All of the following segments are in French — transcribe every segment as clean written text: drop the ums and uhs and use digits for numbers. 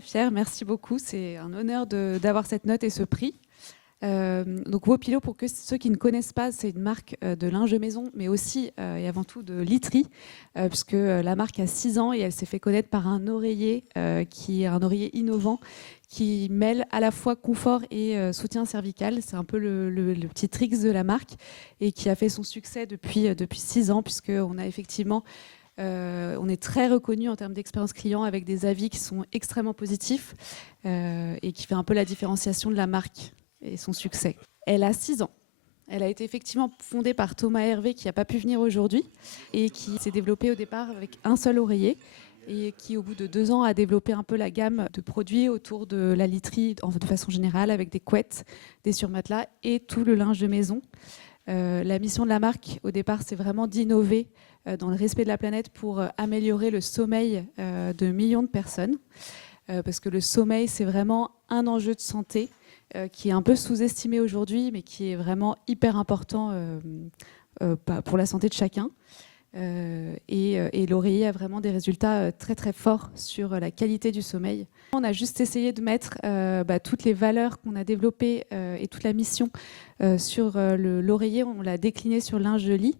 très fière, merci beaucoup. C'est un honneur d'avoir cette note et ce prix. Donc Wopilo, pour ceux qui ne connaissent pas, c'est une marque de linge de maison, mais aussi et avant tout de literie, puisque la marque a 6 ans et elle s'est fait connaître par un oreiller qui est un oreiller innovant qui mêle à la fois confort et soutien cervical. C'est un peu le petit tricks de la marque et qui a fait son succès depuis 6 ans, puisqu'on a effectivement on est très reconnu en termes d'expérience client avec des avis qui sont extrêmement positifs et qui fait un peu la différenciation de la marque et son succès. Elle a 6 ans. Elle a été effectivement fondée par Thomas Hervé qui n'a pas pu venir aujourd'hui et qui s'est développée au départ avec un seul oreiller et qui au bout de 2 ans a développé un peu la gamme de produits autour de la literie de façon générale avec des couettes, des surmatelas et tout le linge de maison. La mission de la marque au départ c'est vraiment d'innover dans le respect de la planète pour améliorer le sommeil de millions de personnes parce que le sommeil c'est vraiment un enjeu de santé qui est un peu sous-estimé aujourd'hui, mais qui est vraiment hyper important pour la santé de chacun. Et l'oreiller a vraiment des résultats très très forts sur la qualité du sommeil. On a juste essayé de mettre toutes les valeurs qu'on a développées et toute la mission sur l'oreiller, on l'a décliné sur linge de lit.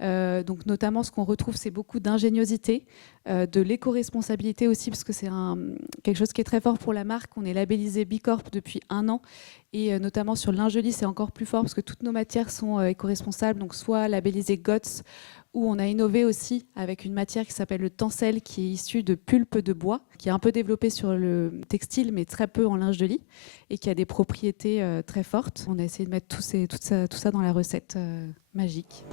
Donc notamment ce qu'on retrouve c'est beaucoup d'ingéniosité, de l'éco-responsabilité aussi parce que c'est quelque chose qui est très fort pour la marque. On est labellisé B Corp depuis 1 an et notamment sur le linge de lit c'est encore plus fort parce que toutes nos matières sont éco-responsables, donc soit labellisé GOTS où on a innové aussi avec une matière qui s'appelle le tencel qui est issue de pulpe de bois, qui est un peu développée sur le textile mais très peu en linge de lit et qui a des propriétés très fortes. On a essayé de mettre tout ça dans la recette magique.